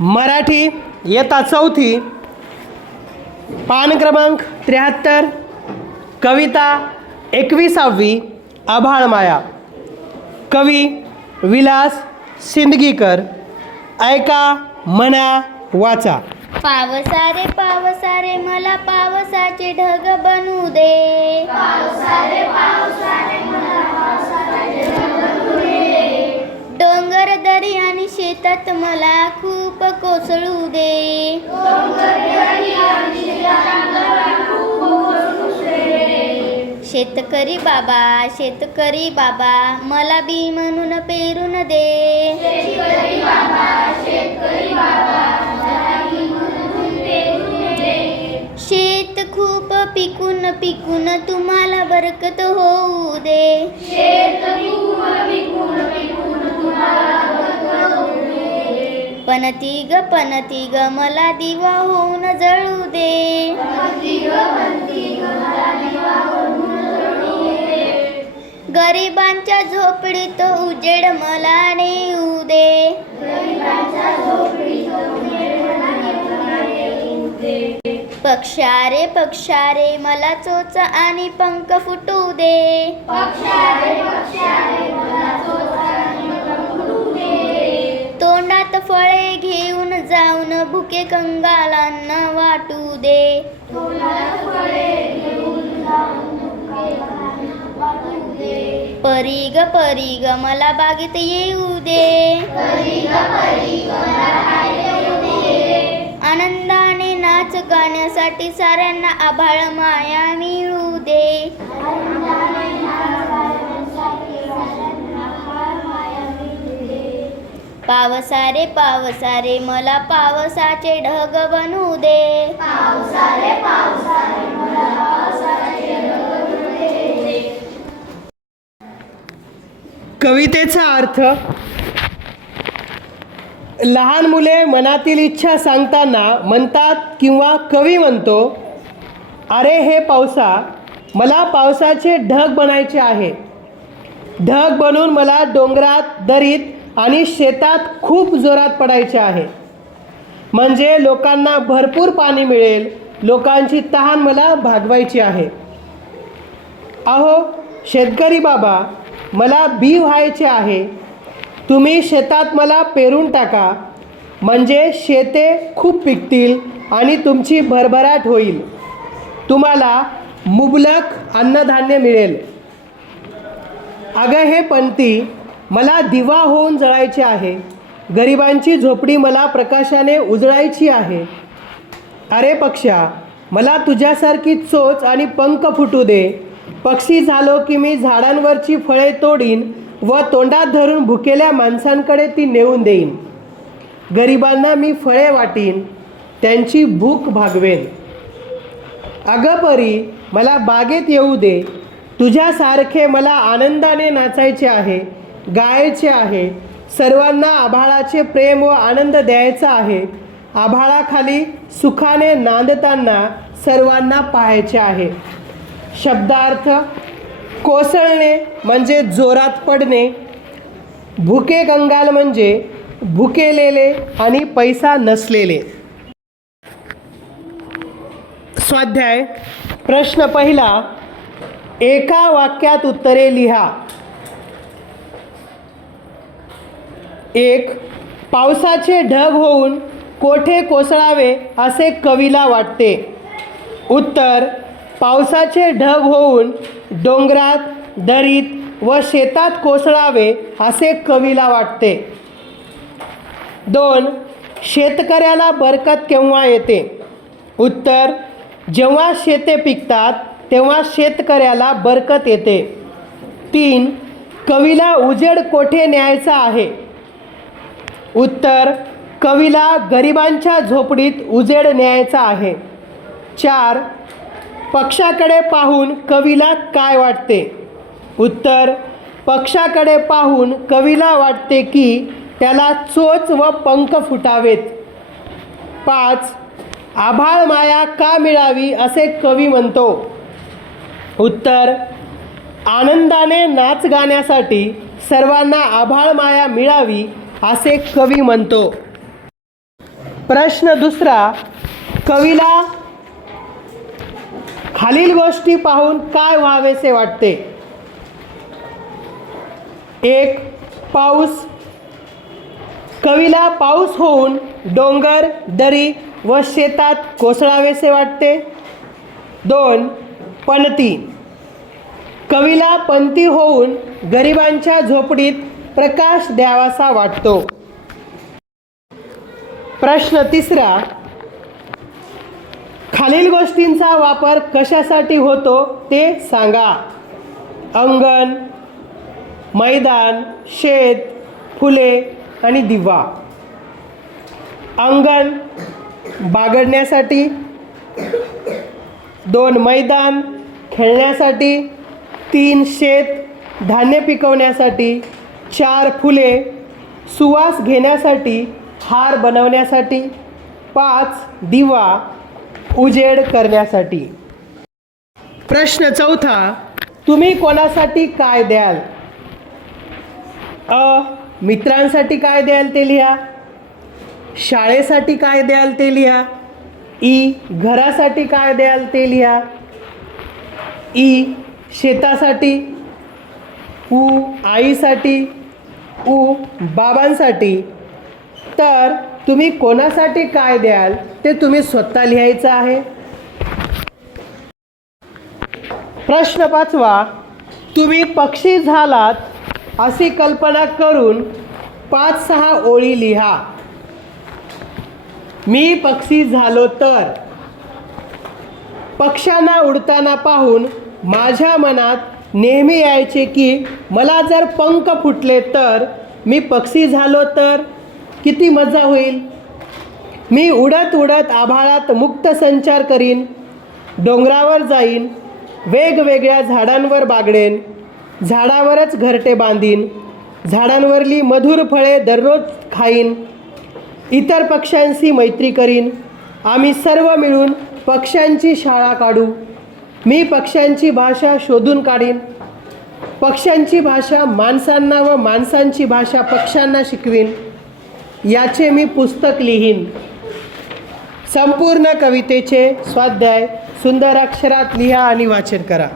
मराठी इयत्ता चौथी, पान क्रमांक 73, कविता 21वी, आभाळमाया. कवी विलास सिंदगीकर. ऐका, म्हणा, वाचा. पावसा रे मला पावसाचे ढग बनू दे. डोंगर दरी आणि शेतात मला खूप कोसळू दे. शेतकरी बाबा मला बी म्हणून पेरून दे. शेत खूप पिकून तुम्हाला बरकत होऊ दे. पणती ग मला दिवा होऊन जळू दे. गरिबांच्या झोपडीत उजेड मला नेऊ दे. पक्षारे मला चोच आणि पंख फुटू दे. तोंडात फळे घेऊन जाऊन भुके कंगालांना वाटू दे. परी ग मला बागेत येऊ दे. आनंदाने नाच गाण्यासाठी साऱ्यांना आभाळ माया मिळू दे. पावसा रे मला पावसाचे ढग बनू दे. कवितेचा अर्थ. लहान मुले मनातील इच्छा सांगताना म्हणतात किंवा कवी म्हणतो, अरे हे पावसा, मला पावसाचे ढग बनायचे आहे. ढग बनून मला डोंगरात, दरीत आणि शेतात खूप जोरात पडायचे आहे. म्हणजे लोकांना भरपूर पाणी मिळेल, लोकांची तहान मला भागवायची आहे. अहो शेतकरी बाबा, मला बी व्हायचे आहे. तुम्ही शेतात मला पेरून टाका, म्हणजे शेते खूप पिकतील आणि तुमची भरभराट होईल. तुम्हाला मुबलक अन्नधान्य मिळेल. अगं हे पणती, मला दिवा होऊन जळायचे आहे. गरिबांची झोपडी मला प्रकाशाने उजळायची आहे. अरे पक्षा, मला तुझ्यासारखी चोच आणि पंख फुटू दे. पक्षी झालो की मी झाडांवरची फळे तोडीन व तोंडात धरून भुकेल्या माणसांकडे ती नेऊन देईन. गरिबांना मी फळे वाटीन, त्यांची भूक भागवेन. अगं परी, मला बागेत येऊ दे. तुझ्यासारखे मला आनंदाने नाचायचे आहे, गायचे आहे. सर्वांना आभाळाचे प्रेम व आनंद द्यायचा आहे. आभाळाखाली सुखाने नांदताना सर्वांना पाहायचे आहे. शब्दार्थ. कोसळणे म्हणजे जोरात पडणे. भुके कंगाल म्हणजे भुकेलेले आणि पैसा नसलेले. स्वाध्याय. प्रश्न पहिला. एका वाक्यात उत्तरे लिहा. 1. पावसाचे ढग होऊन कोठे कोसळावे असे कवीला वाटते. उत्तर. पावसाचे ढग होऊन डोंगरात, दरीत व शेतात कोसळावे असे कवीला वाटते. 2. शेतकऱ्याला बरकत केव्हा येते? उत्तर. जेव्हा शेते पिकतात तेव्हा शेतकऱ्याला बरकत येते. 3. कवीला उजेड कोठे न्यायचा आहे? उत्तर. कवीला गरिबांच्या झोपडीत उजेड न्यायचा आहे. 4. पक्षाकडे पाहून कवीला काय वाटते? उत्तर. पक्षाकडे पाहून कवीला वाटते की त्याला चोच व पंख फुटावेत. 5. आभाळ माया का मिळावी असे कवी म्हणतो? उत्तर. आनंदाने नाच गाण्यासाठी सर्वांना आभाळ माया मिळावी असे कवी म्हणतो. प्रश्न दुसरा, कवीला खालील गोष्टी पाहून काय व्हावेसे वाटते? 1. पाऊस. कवीला पाऊस होऊन डोंगर, दरी व शेतात कोसळावेसे वाटते. 2. पणती. कवीला पणती होऊन गरिबांच्या झोपडीत प्रकाश द्यावासा वाटतो. प्रश्न तिसरा, खालील गोष्टींचा वापर कशासाठी होतो ते सांगा. अंगण, मैदान, शेत, फुले आणि दिवा. अंगण बागडण्यासाठी. 2. मैदान खेळण्यासाठी. 3. शेत धान्य पिकवण्यासाठी. 4. फुले सुवास घेण्यासाठी, हार बनवण्यासाठी. 5. दिवा उजेड करण्यासाठी. प्रश्न चौथा, तुम्ही कोणासाठी काय द्याल? अ. मित्रांसाठी काय द्याल ते लिहा. शाळेसाठी काय द्याल ते लिहा. ई. घरासाठी काय द्याल ते लिहा. ई. शेतासाठी. उ. आईसाठी. उ. बाबांसाठी. तर तुम्ही कोणासाठी काय द्याल ते तुम्ही स्वतः लिहायचं आहे. प्रश्न पाचवा, तुम्ही पक्षी झालात अशी कल्पना करून 5-6 ओळी लिहा. मी पक्षी झालो तर. पक्ष्यांना उडताना पाहून माझ्या मनात नेहमी यायचे की मला जर पंख फुटले तर, मी पक्षी झालो तर किती मजा होईल. मी उडत उडत आभाळात मुक्त संचार करीन, डोंगरावर जाईन, वेगवेगळ्या झाडांवर बागडेन, झाडावरच घरटे बांधीन, झाडांवरली मधुर फळे दररोज खाईन, इतर पक्ष्यांशी मैत्री करीन, आम्ही सर्व मिळून पक्ष्यांची शाळा काढू, मी पक्ष्यांची भाषा शोधून काढीन, पक्ष्यांची भाषा माणसांना व माणसांची भाषा पक्ष्यांना शिकवीन, याचे मी पुस्तक लिहीन. संपूर्ण कवितेचे स्वाध्याय सुंदर अक्षरात लिहा आणि वाचन करा.